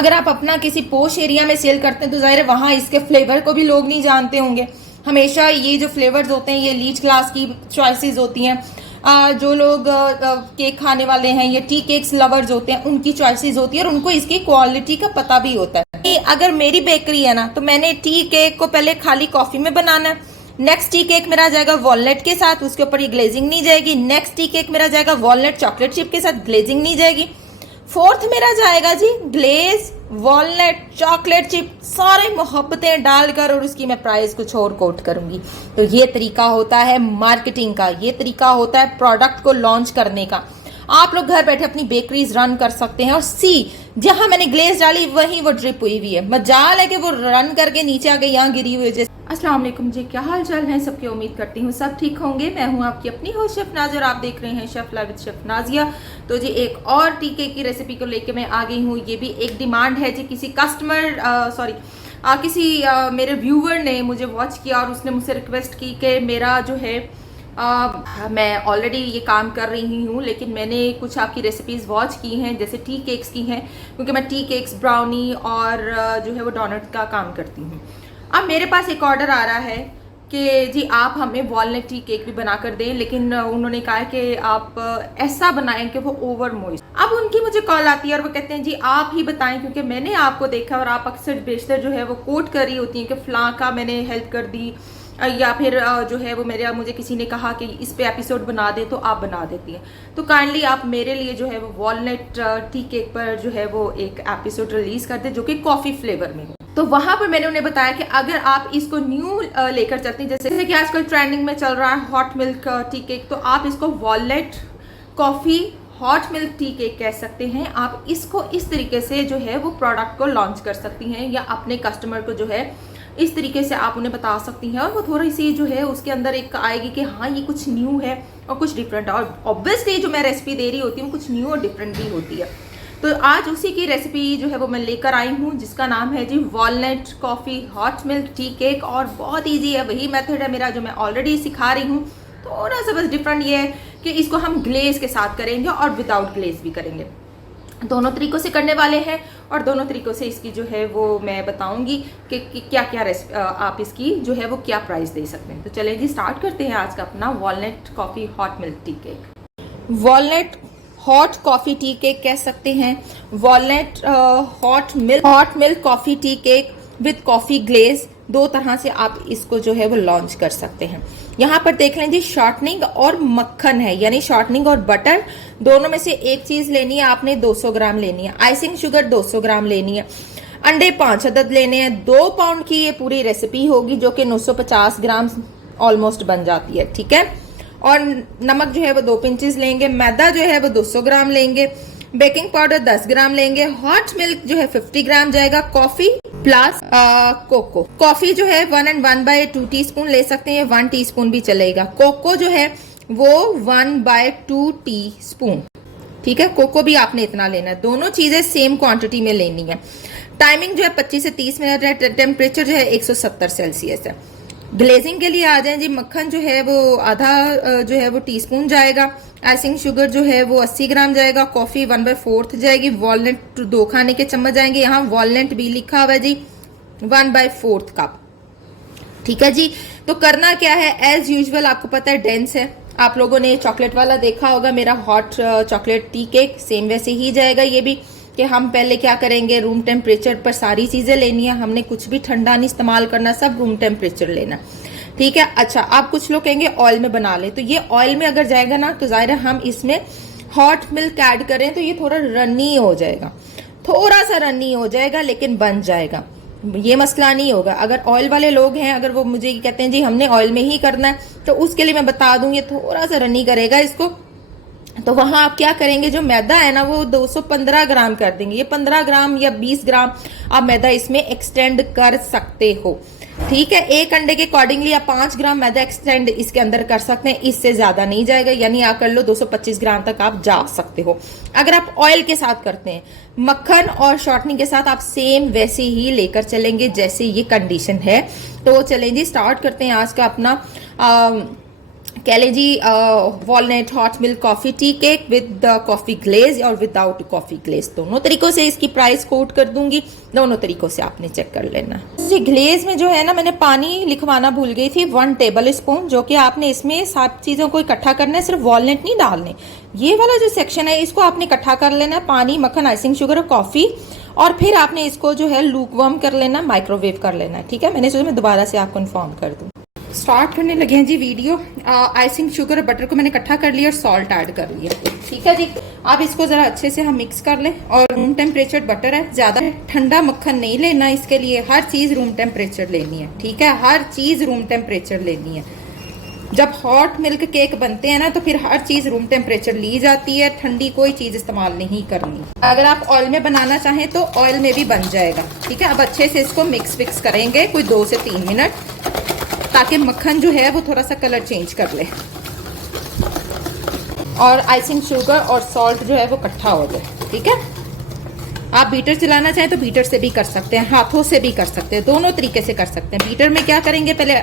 अगर आप अपना किसी पोश एरिया में सेल करते हैं तो जाहिर है वहां इसके फ्लेवर को भी लोग नहीं जानते होंगे। हमेशा ये जो फ्लेवर्स होते हैं ये लीच क्लास की चॉइसेस होती हैं। जो लोग केक खाने वाले हैं, ये टी केक्स लवर्स होते हैं, उनकी चॉइसेस होती है और उनको इसकी क्वालिटी का पता भी होता है। अगर मेरी बेकरी है ना, तो मैंने टी केक को पहले खाली कॉफी में बनाना है। नेक्स्ट टी केक मेरा जाएगा वॉलनट के साथ, उसके ऊपर ये ग्लेजिंग नहीं जाएगी। नेक्स्ट टी केक मेरा जाएगा वॉलनट चॉकलेट चिप के साथ, ग्लेजिंग नहीं जाएगी। फोर्थ मेरा जाएगा जी ग्लेज वॉलनट चॉकलेट चिप, सारे मोहब्बतें डालकर, और उसकी मैं प्राइस कुछ और कोट करूंगी। तो ये तरीका होता है मार्केटिंग का, ये तरीका होता है प्रोडक्ट को लॉन्च करने का। आप लोग घर बैठे अपनी बेकरीज रन कर सकते हैं। और सी, जहां मैंने ग्लेज डाली वहीं वो ड्रिप हुई हुई है, मजाल है कि वो रन करके नीचे आ गई, यहाँ गिरी हुई है। अस्सलाम वालेकुम जी, क्या हाल चाल है सबके? उम्मीद करती हूँ सब ठीक होंगे। मैं हूँ आपकी अपनी होस्ट शेफ नाज़िया, आप देख रहे हैं chef live with chef Nazia. तो जी एक और टी केक की रेसिपी को लेके मैं आ गई हूँ। ये भी एक डिमांड है जी, किसी कस्टमर किसी मेरे व्यूवर ने मुझे वॉच किया और उसने मुझसे रिक्वेस्ट की कि मेरा जो है मैं ऑलरेडी ये काम कर रही हूँ, लेकिन मैंने कुछ आपकी रेसिपीज़ वॉच की हैं, जैसे टी केक्स की हैं, क्योंकि मैं टी केक्स, ब्राउनी और जो है वो डोनट का काम करती हूँ। अब मेरे पास एक ऑर्डर आ रहा है कि जी आप हमें वॉलनट टी केक भी बना कर दें, लेकिन उन्होंने कहा कि आप ऐसा बनाएं कि वो ओवर मॉइस्ट। अब उनकी मुझे कॉल आती है और वो कहते हैं जी आप ही बताएं, क्योंकि मैंने आपको देखा और आप अक्सर बेशतर जो है वो कोट कर रही होती हैं कि फ़लाँ का मैंने हेल्प कर दी, या फिर जो है वो मुझे किसी ने कहा कि इस पे एपिसोड बना दे, तो आप बना देती हैं। तो काइंडली आप मेरे लिए जो है वो वॉलनट टी केक पर जो है वो एक एपिसोड रिलीज कर दे जो कि कॉफ़ी फ्लेवर में हो। तो वहां पर मैंने उन्हें बताया कि अगर आप इसको न्यू लेकर चलती हैं, जैसे कि आजकल ट्रेंडिंग में चल रहा है हॉट मिल्क टी केक, तो आप इसको walnut coffee hot milk tea cake कह सकते हैं। आप इसको इस तरीके से जो है वो प्रोडक्ट को लॉन्च कर सकती हैं, या अपने कस्टमर को जो है इस तरीके से आप उन्हें बता सकती हैं, और वो थोड़ी सी जो है उसके अंदर एक आएगी कि हाँ ये कुछ न्यू है और कुछ डिफरेंट है। और ऑब्वियसली जो मैं रेसिपी दे रही होती हूँ कुछ न्यू और डिफरेंट भी होती है। तो आज उसी की रेसिपी जो है वो मैं लेकर आई हूँ, जिसका नाम है जी walnut coffee hot milk tea cake. और बहुत ईजी है, वही मेथड है मेरा जो मैं ऑलरेडी सिखा रही हूँ। थोड़ा सा बस डिफरेंट ये है कि इसको हम ग्लेज के साथ करेंगे और विदाउट ग्लेज भी करेंगे। दोनों तरीकों से करने वाले हैं और दोनों तरीकों से इसकी जो है वो मैं बताऊंगी कि क्या क्या आप इसकी जो है वो क्या प्राइस दे सकते हैं। तो चलें जी स्टार्ट करते हैं आज का अपना walnut coffee hot milk tea cake. Walnut hot coffee tea cake कह सकते हैं, walnut hot milk coffee tea cake with coffee glaze, दो तरह से आप इसको जो है वो लॉन्च कर सकते हैं। यहाँ पर देख लें जी, शॉर्टनिंग और मक्खन है, यानी शॉर्टनिंग और बटर दोनों में से एक चीज लेनी है आपने। 200 ग्राम लेनी है। आइसिंग शुगर 200 ग्राम लेनी है। अंडे 5 अदद लेने हैं। 2 पाउंड की ये पूरी रेसिपी होगी, जो कि 950 ग्राम ऑलमोस्ट बन जाती है, ठीक है। और नमक जो है वो 2 पिंचेस लेंगे। मैदा जो है वो 200 ग्राम लेंगे। बेकिंग पाउडर 10 ग्राम लेंगे। हॉट मिल्क जो है 50 ग्राम जाएगा। Coffee plus cocoa. कॉफी जो है 1 and 1/2 टीस्पून ले सकते हैं, 1 टीस्पून भी चलेगा। कोको जो है वो 1/2 टीस्पून, ठीक है। कोको भी आपने इतना लेना है। दोनों चीजें सेम क्वांटिटी में लेनी है। टाइमिंग जो है 25 से 30 मिनट है। टेम्परेचर जो है 170 सेल्सियस है। ग्लेजिंग के लिए आ जाए जी, मक्खन जो है वो आधा जो है वो टीस्पून जाएगा। आइसिंग शुगर जो है वो 80 ग्राम जाएगा। कॉफी 1/4 जाएगी। वॉलनट 2 खाने के चम्मच जाएंगे। यहाँ वॉलनट भी लिखा हुआ है जी, 1/4 कप, ठीक है जी। तो करना क्या है, एज यूजुअल आपको पता है डेंस है। आप लोगों ने चॉकलेट वाला देखा होगा, मेरा hot chocolate tea cake, same वैसे ही जाएगा ये भी, कि हम पहले क्या करेंगे, रूम टेम्परेचर पर सारी चीजें लेनी है। हमने कुछ भी ठंडा नहीं इस्तेमाल करना, सब रूम टेम्परेचर लेना, ठीक है। अच्छा, आप कुछ लोग कहेंगे ऑयल में बना ले, तो ये ऑयल में अगर जाएगा ना तो जाहिर है हम इसमें हॉट मिल्क ऐड करें तो ये थोड़ा रनी हो जाएगा, थोड़ा सा रनी हो जाएगा, लेकिन बन जाएगा, ये मसला नहीं होगा। अगर ऑयल वाले लोग हैं, अगर वो मुझे कहते हैं जी हमने ऑयल में ही करना है, तो उसके लिए मैं बता दूं ये थोड़ा सा रनी करेगा इसको। तो वहां आप क्या करेंगे, जो मैदा है ना वो 215 ग्राम कर देंगे। ये 15 ग्राम या 20 ग्राम आप मैदा इसमें एक्सटेंड कर सकते हो, ठीक है। एक अंडे के अकॉर्डिंगली आप 5 ग्राम मैदा एक्सटेंड इसके अंदर कर सकते हैं, इससे ज्यादा नहीं जाएगा, यानी आप कर लो 225 ग्राम तक आप जा सकते हो। अगर आप ऑयल के साथ करते हैं, मक्खन और शॉर्टनिंग के साथ आप सेम वैसे ही लेकर चलेंगे जैसे ये कंडीशन है। तो चलें जी स्टार्ट करते हैं आज का अपना कह लें जी walnut hot milk coffee tea cake with coffee glaze और विदाउट कॉफी ग्लेज, दोनों तरीकों से इसकी प्राइस कोट कर दूंगी, दोनों तरीकों से आपने चेक कर लेना जी। ग्लेज में जो है ना, मैंने पानी लिखवाना भूल गई थी, 1 टेबल स्पून, जो कि आपने इसमें सब चीज़ों को इकट्ठा करना है, सिर्फ वॉलनट नहीं डालने। ये वाला जो सेक्शन है इसको आपने इकट्ठा कर लेना है, पानी, मक्खन, आइसिंग शुगर और कॉफी, और फिर आपने इसको जो है लूक वार्म कर लेना, माइक्रोवेव कर लेना है। ठीक है, मैंने सोचा मैं दोबारा से आपको इन्फॉर्म कर दूँ। स्टार्ट करने लगे हैं जी वीडियो। आइसिंग शुगर और बटर को मैंने इकट्ठा कर लिया और सॉल्ट ऐड कर लिया। ठीक है जी, अब इसको ज़रा अच्छे से हम मिक्स कर लें। और रूम टेम्परेचर बटर है, ज़्यादा ठंडा मक्खन नहीं लेना, इसके लिए हर चीज़ रूम टेम्परेचर लेनी है। ठीक है, हर चीज़ रूम टेम्परेचर लेनी है। जब हॉट मिल्क केक बनते हैं ना, तो फिर हर चीज़ रूम टेम्परेचर ली जाती है, ठंडी कोई चीज़ इस्तेमाल नहीं करनी। अगर आप ऑयल में बनाना चाहें तो ऑयल में भी बन जाएगा। ठीक है, अब अच्छे से इसको मिक्स विक्स करेंगे कोई 2 से 3 मिनट, ताकि मक्खन जो है वो थोड़ा सा कलर चेंज कर ले और आइसिंग शुगर और सॉल्ट जो है वो इकट्ठा हो जाए। ठीक है, आप बीटर चलाना चाहें तो बीटर से भी कर सकते हैं, हाथों से भी कर सकते हैं, दोनों तरीके से कर सकते हैं। बीटर में क्या करेंगे, पहले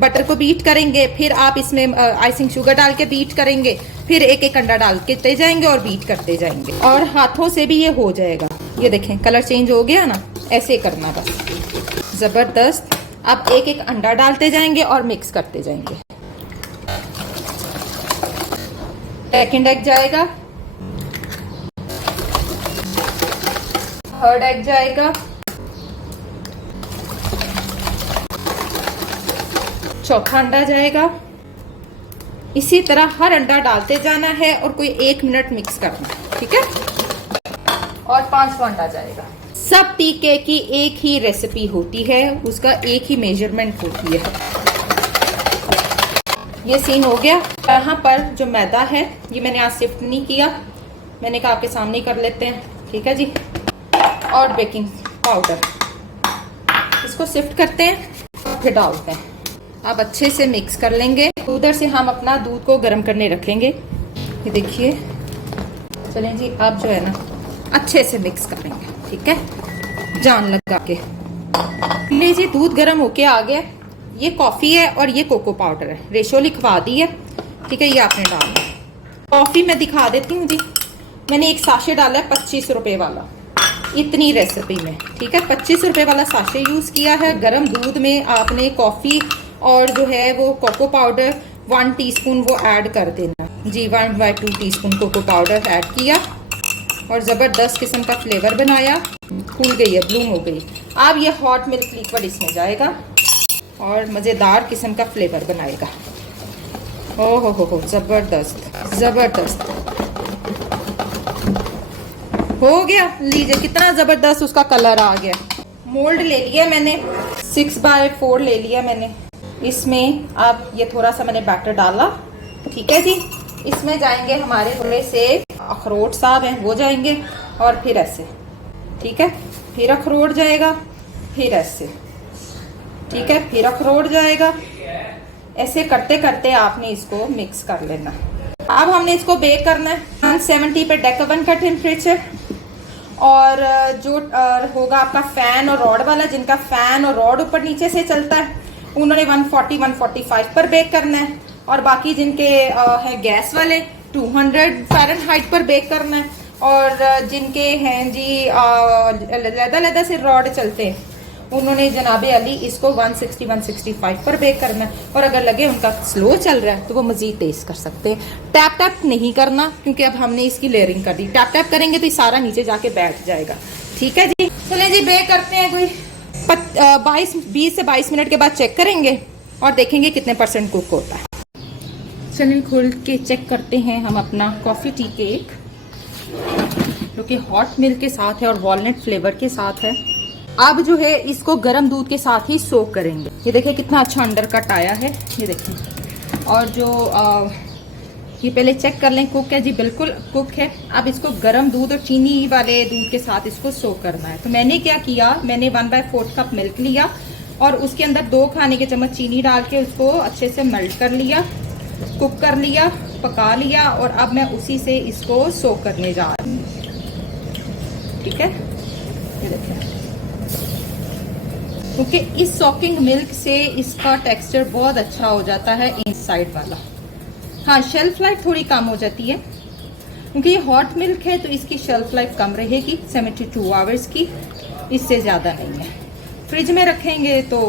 बटर को बीट करेंगे, फिर आप इसमें आइसिंग शुगर डाल के बीट करेंगे, फिर एक एक अंडा डाल के जाएंगे और बीट करते जाएंगे। और हाथों से भी ये हो जाएगा। ये देखें कलर चेंज हो गया ना, ऐसे करना बस, जबरदस्त। अब एक एक अंडा डालते जाएंगे और मिक्स करते जाएंगे। सेकंड एग जाएगा, थर्ड एग जाएगा, चौथा अंडा जाएगा। इसी तरह हर अंडा डालते जाना है और कोई 1 मिनट मिक्स करना है। ठीक है, और 5वां अंडा जाएगा। सब टी केक की एक ही रेसिपी होती है, उसका एक ही मेजरमेंट होती है। ये सीन हो गया। यहाँ पर जो मैदा है ये मैंने आज शिफ्ट नहीं किया, मैंने कहा आपके सामने ही कर लेते हैं। ठीक है जी, और बेकिंग पाउडर इसको शिफ्ट करते हैं, फिर डालते हैं। अब अच्छे से मिक्स कर लेंगे। उधर से हम अपना दूध को गर्म करने रखेंगे। ये देखिए, चलें जी, अब जो है ना अच्छे से मिक्स करेंगे। ठीक है, जान लगा के। लीजिए, दूध गर्म होके आ गया। ये कॉफ़ी है और ये कोको पाउडर है, रेशो लिखवा दी है। ठीक है, ये आपने डालना है। कॉफ़ी मैं दिखा देती हूँ जी, मैंने एक साशे डाला है 25 रुपए वाला, इतनी रेसिपी में। ठीक है, 25 रुपए वाला साशे यूज़ किया है। गर्म दूध में आपने कॉफ़ी और जो है वो कोको पाउडर 1 टीस्पून वो ऐड कर देना जी। 1/2 टीस्पून कोको पाउडर ऐड किया और ज़बरदस्त किस्म का फ्लेवर बनाया। फूल गई है, ब्लूम हो गई। अब ये हॉट मिल्क लिक्विड इसमें जाएगा और मज़ेदार किस्म का फ्लेवर बनाएगा। ओह हो, ज़बरदस्त ज़बरदस्त हो गया। लीजिए कितना ज़बरदस्त उसका कलर आ गया। मोल्ड ले लिया मैंने, 6/4 ले लिया मैंने। इसमें अब ये थोड़ा सा मैंने बैटर डाला। ठीक है जी, इसमें जाएंगे हमारे थोड़े से अखरोट साहब हैं वो जाएंगे, और फिर ऐसे। ठीक है, फिर अखरोट जाएगा, फिर ऐसे। ठीक है, फिर अखरोट जाएगा। ऐसे करते करते आपने इसको मिक्स कर लेना। अब हमने इसको बेक करना है 170 पे डेक ओवन का टेम्परेचर। और जो होगा आपका फैन और रॉड वाला, जिनका फैन और रॉड ऊपर नीचे से चलता है, उन्होंने 140-145 पर बेक करना है। और बाकी जिनके है गैस वाले 200 फ़ारेनहाइट पर बेक करना है। और जिनके हैं जी लैदा से रॉड चलते हैं, उन्होंने जनाबे अली इसको 160-165 पर बेक करना है। और अगर लगे उनका स्लो चल रहा है तो वो मज़ीद तेज़ कर सकते हैं। टैप टैप नहीं करना, क्योंकि अब हमने इसकी लेयरिंग कर दी। टैप टैप करेंगे तो ये सारा नीचे जाके बैठ जाएगा। ठीक है जी, चलें जी बेक करते हैं। कोई 20 से 22 मिनट के बाद चेक करेंगे और देखेंगे कितने % कुक होता है। चलिए खोल के चेक करते हैं हम अपना कॉफ़ी टी केक, जो कि हॉट मिल्क के साथ है और वॉलनट फ्लेवर के साथ है। अब जो है इसको गर्म दूध के साथ ही सोक करेंगे। ये देखिए कितना अच्छा अंडर कट आया है, ये देखिए। और जो ये पहले चेक कर लें कुक है जी, बिल्कुल कुक है। अब इसको गर्म दूध और चीनी वाले दूध के साथ इसको सोक करना है। तो मैंने क्या किया, मैंने 1/4 कप मिल्क लिया और उसके अंदर 2 खाने के चम्मच चीनी डाल के उसको अच्छे से मेल्ट कर लिया, कुक कर लिया, पका लिया। और अब मैं उसी से इसको सोक करने जा रही हूँ। ठीक है, ये देखिए, क्योंकि इस सॉकिंग मिल्क से इसका टेक्सचर बहुत अच्छा हो जाता है इनसाइड वाला। हाँ, शेल्फ लाइफ थोड़ी कम हो जाती है क्योंकि ये हॉट मिल्क है, तो इसकी शेल्फ लाइफ कम रहेगी 72 आवर्स की, इससे ज़्यादा नहीं है। फ्रिज में रखेंगे तो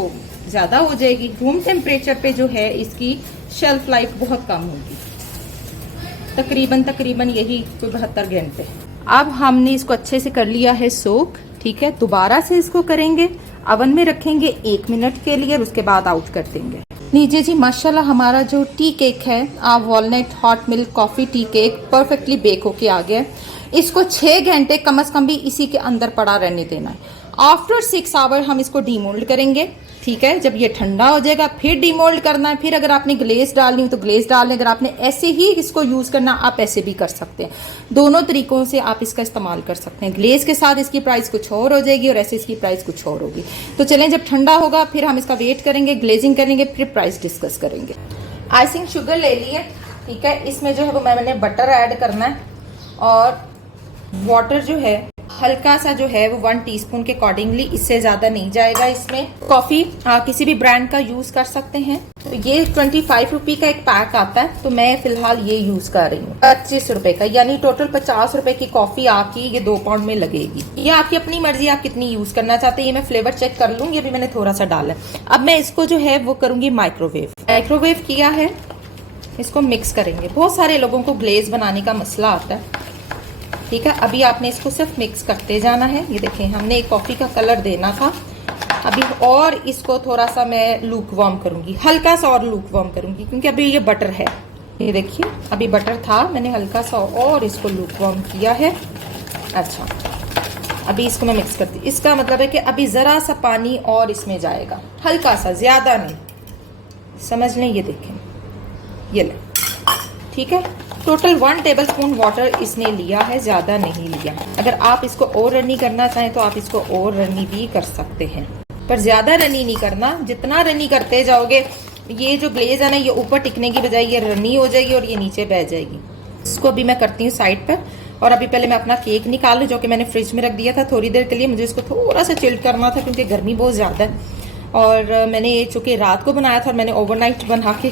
ज़्यादा हो जाएगी। रूम टेम्परेचर पे जो है इसकी शेल्फ लाइफ बहुत कम होगी, तकरीबन यही कोई 72 घंटे। अब हमने इसको अच्छे से कर लिया है सोक, ठीक है। दोबारा से इसको करेंगे, अवन में रखेंगे 1 मिनट के लिए और उसके बाद आउट कर देंगे। लीजिए जी, माशाल्लाह हमारा जो टी केक है, आप walnut hot milk coffee tea cake perfectly bake होके आ गया। इसको 6 घंटे कम से कम भी इसी के अंदर पड़ा रहने देना है। आफ्टर 6 आवर हम इसको डीमोल्ड करेंगे, ठीक है। जब ये ठंडा हो जाएगा फिर डीमोल्ड करना है। फिर अगर आपने ग्लेज डालनी हो तो ग्लेज डालनी, अगर आपने ऐसे ही इसको यूज़ करना आप ऐसे भी कर सकते हैं। दोनों तरीकों से आप इसका इस्तेमाल कर सकते हैं। ग्लेज के साथ इसकी प्राइस कुछ और हो जाएगी और ऐसे इसकी प्राइस कुछ और होगी। तो चलें, जब ठंडा होगा फिर हम इसका वेट करेंगे, ग्लेजिंग करेंगे, फिर प्राइस डिस्कस करेंगे। आइसिंग शुगर ले लिए, ठीक है। इसमें जो है वो मैंने बटर ऐड करना है और वाटर जो है हल्का सा जो है वो 1 टीस्पून के अकॉर्डिंगली, इससे ज्यादा नहीं जाएगा। इसमें कॉफी किसी भी ब्रांड का यूज कर सकते हैं। तो ये 25 रुपए का एक पैक आता है, तो मैं फिलहाल ये यूज कर रही हूँ 25 रुपए का, यानी टोटल 50 रुपए की कॉफी आपकी ये 2 पाउंड में लगेगी। ये आपकी अपनी मर्जी, आप कितनी यूज करना चाहते हैं। ये मैं फ्लेवर चेक कर लूंगी, अभी मैंने थोड़ा सा डाला है। अब मैं इसको जो है वो करूंगी माइक्रोवेव किया है, इसको मिक्स करेंगे। बहुत सारे लोगों को ग्लेज बनाने का मसला आता है, ठीक है। अभी आपने इसको सिर्फ मिक्स करते जाना है। ये देखें, हमने एक कॉफ़ी का कलर देना था अभी, और इसको थोड़ा सा मैं लूक वार्म करूंगी, हल्का सा और लूक वार्म करूंगी, क्योंकि अभी ये बटर है। ये देखिए, अभी बटर था, मैंने हल्का सा और इसको लूक वार्म किया है। अच्छा, अभी इसको मैं मिक्स करती। इसका मतलब है कि अभी ज़रा सा पानी और इसमें जाएगा, हल्का सा, ज़्यादा नहीं, समझ लें। ये देखें, ये लें, ठीक है। टोटल 1 टेबलस्पून वाटर इसने लिया है, ज़्यादा नहीं लिया। अगर आप इसको और रनी करना चाहें तो आप इसको और रनी भी कर सकते हैं, पर ज़्यादा रनी नहीं करना। जितना रनी करते जाओगे ये जो ग्लेज है ना, ये ऊपर टिकने की बजाय ये रनी हो जाएगी और ये नीचे बह जाएगी। इसको अभी मैं करती हूँ साइड पर, और अभी पहले मैं अपना केक निकालूँ जो कि मैंने फ्रिज में रख दिया था थोड़ी देर के लिए। मुझे इसको थोड़ा सा चिल्ड करना था क्योंकि गर्मी बहुत ज़्यादा है, और मैंने ये चूँकि रात को बनाया था और मैंने ओवरनाइट बना के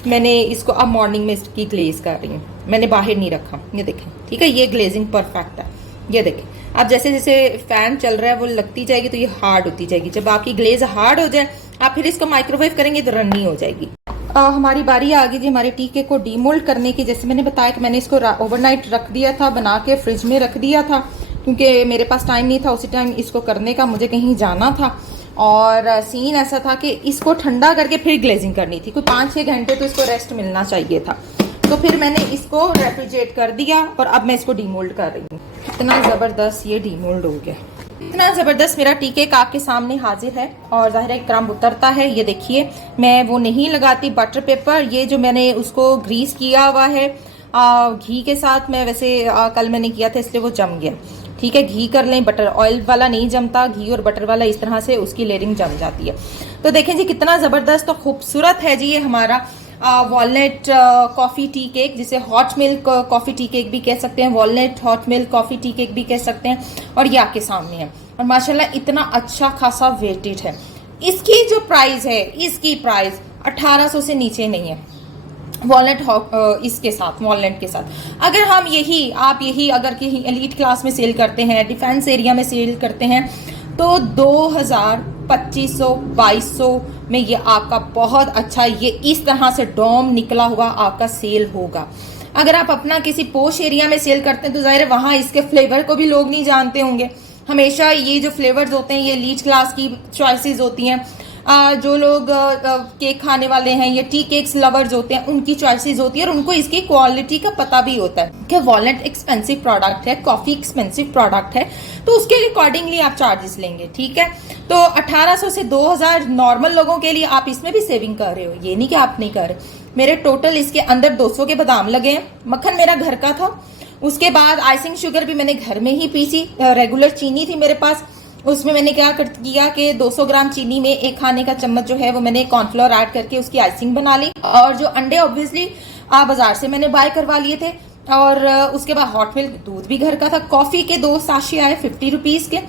मैंने इसको अब मॉर्निंग में इसकी ग्लेज कर रही हूँ। मैंने बाहर नहीं रखा, ये देखें, ठीक है। ये ग्लेजिंग परफेक्ट है, ये देखें। अब जैसे जैसे फैन चल रहा है वो लगती जाएगी तो ये हार्ड होती जाएगी। जब आपकी ग्लेज हार्ड हो जाए आप फिर इसको माइक्रोवेव करेंगे तो रन्नी हो जाएगी। हमारी बारी आ गई जी हमारे टीके को डीमोल्ड करने की। जैसे मैंने बताया कि मैंने इसको ओवरनाइट रख दिया था, बना के फ्रिज में रख दिया था, क्योंकि मेरे पास टाइम नहीं था उसी टाइम इसको करने का, मुझे कहीं जाना था। और सीन ऐसा था कि इसको ठंडा करके फिर ग्लेजिंग करनी थी, कोई 5-6 घंटे तो इसको रेस्ट मिलना चाहिए था। तो फिर मैंने इसको रेफ्रिजरेट कर दिया और अब मैं इसको डीमोल्ड कर रही हूँ। इतना ज़बरदस्त ये डीमोल्ड हो गया, इतना ज़बरदस्त मेरा टी केक आपके सामने हाजिर है। और ज़ाहिर है क्रम्ब उतरता है, ये देखिए। मैं वो नहीं लगाती बटर पेपर, ये जो मैंने उसको ग्रीस किया हुआ है घी के साथ। मैं वैसे कल मैंने किया था इसलिए वो जम गया, ठीक है। घी कर लें, बटर ऑयल वाला नहीं जमता, घी और बटर वाला इस तरह से उसकी लेयरिंग जम जाती है। तो देखें जी कितना ज़बरदस्त और खूबसूरत है जी ये हमारा वॉलनट कॉफ़ी टी केक, जिसे hot milk coffee tea cake भी कह सकते हैं, walnut hot milk coffee tea cake भी कह सकते हैं। और ये आपके सामने है और माशाल्लाह इतना अच्छा खासा वेटेड है। इसकी जो प्राइस है, इसकी प्राइस 1800 से नीचे नहीं है वॉलनट इसके साथ, वॉलनट के साथ। अगर हम आप यही अगर कहीं एलीट क्लास में सेल करते हैं, डिफेंस एरिया में सेल करते हैं, तो 2000, 2500, 2200 में ये आपका बहुत अच्छा, ये इस तरह से डोम निकला हुआ आपका सेल होगा। अगर आप अपना किसी पोश एरिया में सेल करते हैं तो जाहिर है वहाँ इसके फ्लेवर को भी लोग नहीं जानते होंगे। हमेशा ये जो फ्लेवर्स होते हैं ये एलीट क्लास की चॉइसेस होती हैं। जो लोग केक खाने वाले हैं, ये टी केक्स लवर्स होते हैं, उनकी चॉइसेस होती है और उनको इसकी क्वालिटी का पता भी होता है कि वॉलनट एक्सपेंसिव प्रोडक्ट है, कॉफी एक्सपेंसिव प्रोडक्ट है, तो उसके अकॉर्डिंगली आप चार्जेस लेंगे, ठीक है। तो 1800 से 2000 नॉर्मल लोगों के लिए आप इसमें भी सेविंग कर रहे हो, ये नहीं कि आप नहीं कर रहे। मेरे टोटल इसके अंदर 200 के बादाम लगे हैं, मक्खन मेरा घर का था, उसके बाद आइसिंग शुगर भी मैंने घर में ही पीसी, रेगुलर चीनी थी मेरे पास, उसमें मैंने क्या किया कि 200 ग्राम चीनी में 1 खाने का चम्मच जो है वो मैंने कॉर्नफ्लोर ऐड करके उसकी आइसिंग बना ली। और जो अंडे ऑब्वियसली बाजार से मैंने बाय करवा लिए थे, और उसके बाद हॉट मिल्क दूध भी घर का था। कॉफी के 2 साशे आए 50 रुपीज के,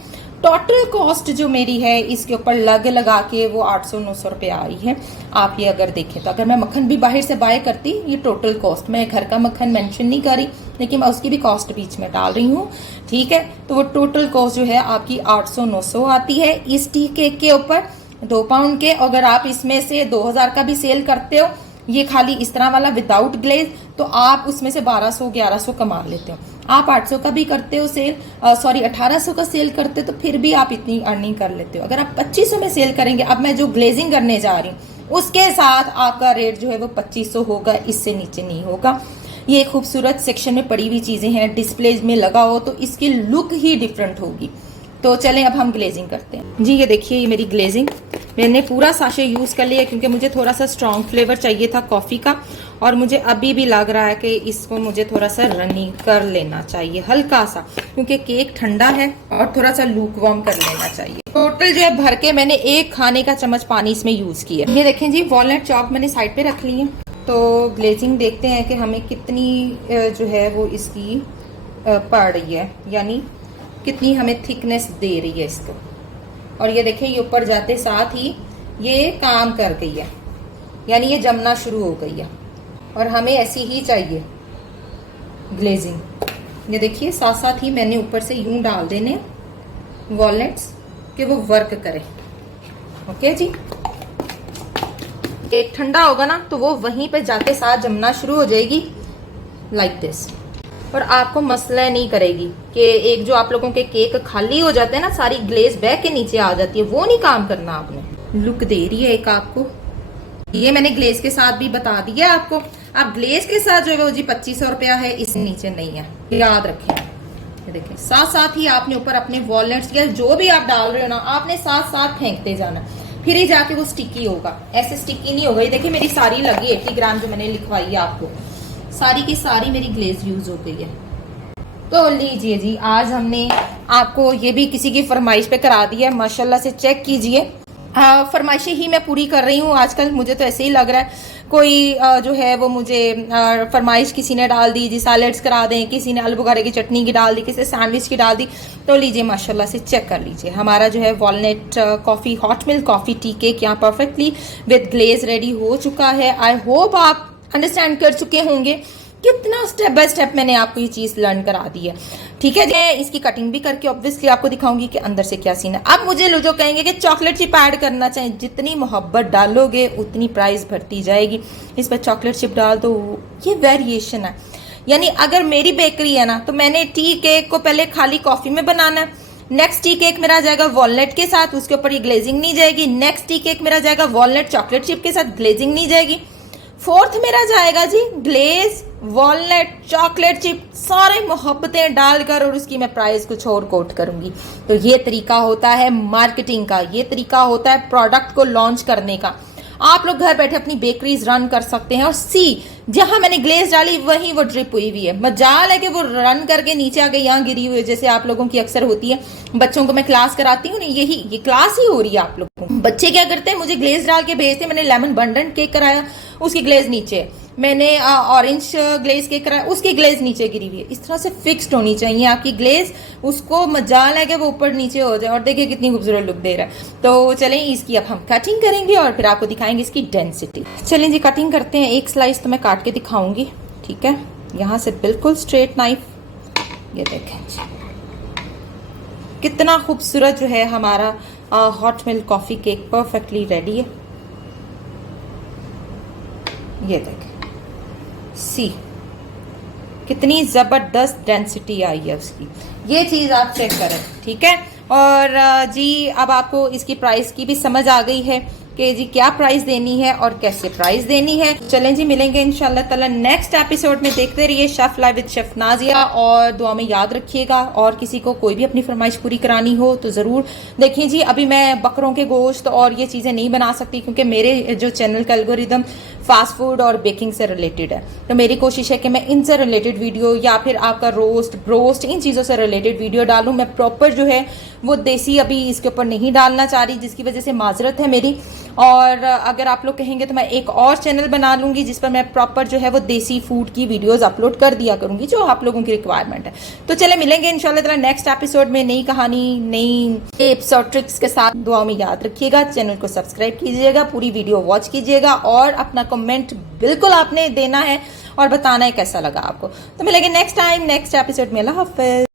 टोटल कॉस्ट जो मेरी है इसके ऊपर लगा के वो 800-900 रुपये आई है। आप ये अगर देखें तो अगर मैं मक्खन भी बाहर से बाय करती, ये टोटल कॉस्ट, मैं घर का मक्खन मेंशन नहीं कर रही लेकिन मैं उसकी भी कॉस्ट बीच में डाल रही हूँ, ठीक है। तो वो टोटल कॉस्ट जो है आपकी 800-900 आती है इस टी केक के ऊपर 2 पाउंड के। अगर आप इसमें से 2000 का भी सेल करते हो, ये खाली इस तरह वाला विदाउट ग्लेज, तो आप उसमें से 1200-1100 कमा लेते हो। आप 800 का भी करते हो सेल, 1800 का सेल करते हो तो फिर भी आप इतनी अर्निंग कर लेते हो। अगर आप 2500 में सेल करेंगे, अब मैं जो ग्लेजिंग करने जा रही हूँ उसके साथ आपका रेट जो है वो 2500 होगा, इससे नीचे नहीं होगा। ये खूबसूरत सेक्शन में पड़ी हुई चीजें हैं, डिस्प्ले में लगा हो तो इसकी लुक ही डिफरेंट होगी। तो चलें अब हम ग्लेजिंग करते हैं जी। ये देखिए ये मेरी ग्लेजिंग, मैंने पूरा साशे यूज कर लिया क्योंकि मुझे थोड़ा सा स्ट्रॉन्ग फ्लेवर चाहिए था कॉफी का, और मुझे अभी भी लग रहा है कि इसको मुझे थोड़ा सा रनी कर लेना चाहिए हल्का सा, क्योंकि केक ठंडा है और थोड़ा सा लूक वार्म कर लेना चाहिए। टोटल जो है भर के मैंने 1 खाने का चम्मच पानी इसमें यूज किया। ये देखें जी, वॉलनट चॉप मैंने साइड पे रख ली है। तो ग्लेजिंग देखते हैं कि हमें कितनी जो है वो इसकी पड़ रही है, यानी कितनी हमें थिकनेस दे रही है इसको। और ये देखें ये ऊपर जाते साथ ही ये काम कर गई है, यानी ये जमना शुरू हो गई है, और हमें ऐसी ही चाहिए ग्लेजिंग। ये देखिए साथ साथ ही मैंने ऊपर से यूं डाल देने वॉलनट्स कि वो वर्क करे। ओके जी, केक ठंडा होगा ना तो वो वहीं पे जाते साथ जमना शुरू हो जाएगी लाइक दिस, और आपको मसला नहीं करेगी कि एक जो आप लोगों के केक खाली हो जाते हैं ना, सारी ग्लेज बह के नीचे आ जाती है, वो नहीं काम करना आपने। लुक दे रही है एक आपको, ये मैंने ग्लेज के साथ भी बता दिया आपको। अब ग्लेज के साथ जो है वो जी 2500 रुपया है, इससे नीचे नहीं है, याद रखें। ये देखें साथ साथ ही आपने ऊपर अपने वॉलनट्स या जो भी आप डाल रहे हो ना, आपने साथ साथ फेंकते जाना, फिर ही जाके वो स्टिकी होगा, ऐसे स्टिकी नहीं होगा। ये देखिए मेरी सारी लगी 80 ग्राम जो मैंने लिखवाई है आपको, सारी की सारी मेरी ग्लेज यूज हो गई है। तो लीजिए जी, आज हमने आपको ये भी किसी की फरमाइश पे करा दिया है, माशाल्लाह से चेक कीजिए। फरमाइशें ही मैं पूरी कर रही हूँ आजकल, मुझे तो ऐसे ही लग रहा है। कोई जो है वो मुझे फरमाइश किसी ने डाल दी जी सैलड्स करा दें, किसी ने आलू बुखारे की चटनी की डाल दी, किसी ने सैंडविच की डाल दी। तो लीजिए माशाल्लाह से चेक कर लीजिए, हमारा जो है walnut coffee hot milk coffee tea cake यहाँ परफेक्टली विद ग्लेज रेडी हो चुका है। आई होप आप अंडरस्टैंड कर चुके होंगे कितना स्टेप बाय स्टेप मैंने आपको ये चीज लर्न करा दी है, ठीक है। मैं इसकी कटिंग भी करके ऑब्वियसली आपको दिखाऊंगी कि अंदर से क्या सीन है। अब मुझे लोग जो कहेंगे कि चॉकलेट चिप ऐड करना चाहिए, जितनी मोहब्बत डालोगे उतनी प्राइस बढ़ती जाएगी। इस पर चॉकलेट चिप डाल दो, ये वेरिएशन है। यानी अगर मेरी बेकरी है ना, तो मैंने टी केक को पहले खाली कॉफी में बनाना है, नेक्स्ट टी केक मेरा जाएगा वॉलनट के साथ, उसके ऊपर ये ग्लेजिंग नहीं जाएगी। नेक्स्ट टी केक मेरा जाएगा वॉलनट चॉकलेट चिप के साथ, ग्लेजिंग नहीं जाएगी। फोर्थ मेरा जाएगा जी ग्लेज वॉलनट चॉकलेट चिप, सारे मोहब्बतें डालकर, और उसकी मैं प्राइस कुछ और कोट करूंगी। तो ये तरीका होता है मार्केटिंग का, ये तरीका होता है प्रोडक्ट को लॉन्च करने का। आप लोग घर बैठे अपनी बेकरीज रन कर सकते हैं। और सी, जहां मैंने ग्लेज डाली वहीं वो ड्रिप हुई हुई है, मजाल है कि वो रन करके नीचे आके यहाँ गिरी हुई है, जैसे आप लोगों की अक्सर होती है। बच्चों को मैं क्लास कराती हूँ ना, ये क्लास ही हो रही है आप लोगों को। बच्चे क्या करते हैं, मुझे ग्लेज डाल के भेजते हैं। मैंने लेमन बंडन केक कराया, उसकी ग्लेज नीचे, मैंने ऑरेंज ग्लेज केक कराया, उसकी ग्लेज नीचे गिरी हुई है। इस तरह से फिक्स्ड होनी चाहिए आपकी ग्लेज, उसको मजाल है कि वो ऊपर नीचे हो जाए। और देखिए कितनी खूबसूरत लुक दे रहा है। तो चलें इसकी अब हम कटिंग करेंगे और फिर आपको दिखाएंगे इसकी डेंसिटी। चलें जी कटिंग करते हैं। एक स्लाइस तो मैं काट के दिखाऊंगी, ठीक है, यहाँ से बिल्कुल स्ट्रेट नाइफ। ये देखें कितना खूबसूरत जो है हमारा hot milk coffee cake perfectly ready है। ये देखें सी, कितनी जबरदस्त डेंसिटी आई है उसकी, ये चीज आप चेक करें, ठीक है। और जी अब आपको इसकी प्राइस की भी समझ आ गई है कि जी क्या प्राइस देनी है और कैसे प्राइस देनी है। चलें जी मिलेंगे इंशाल्लाह ताला नेक्स्ट एपिसोड में। देखते रहिए chef live with chef Nazia, और दुआ में याद रखिएगा। और किसी को कोई भी अपनी फरमाइश पूरी करानी हो तो जरूर देखिए जी। अभी मैं बकरों के गोश्त और ये चीजें नहीं बना सकती क्योंकि मेरे जो चैनल का एल्गोरिदम फास्ट फूड और बेकिंग से रिलेटेड है। तो मेरी कोशिश है कि मैं इनसे रिलेटेड वीडियो या फिर आपका रोस्ट ब्रोस्ट इन चीज़ों से रिलेटेड वीडियो डालूं। मैं प्रॉपर जो है वो देसी अभी इसके ऊपर नहीं डालना चाह रही, जिसकी वजह से माजरत है मेरी। और अगर आप लोग कहेंगे तो मैं एक और चैनल बना लूंगी जिस पर मैं प्रॉपर जो है वो देसी फूड की वीडियोस अपलोड कर दिया करूंगी, जो आप लोगों की रिक्वायरमेंट है। तो चले मिलेंगे इंशाल्लाह ताला नेक्स्ट एपिसोड में, नई कहानी नई टिप्स और ट्रिक्स के साथ। दुआ में याद रखिएगा, चैनल को सब्सक्राइब कीजिएगा, पूरी वीडियो वॉच कीजिएगा और अपना कमेंट बिल्कुल आपने देना है और बताना है कैसा लगा आपको। तो मिलेंगे नेक्स्ट टाइम नेक्स्ट एपिसोड में। अल्लाह हाफिज।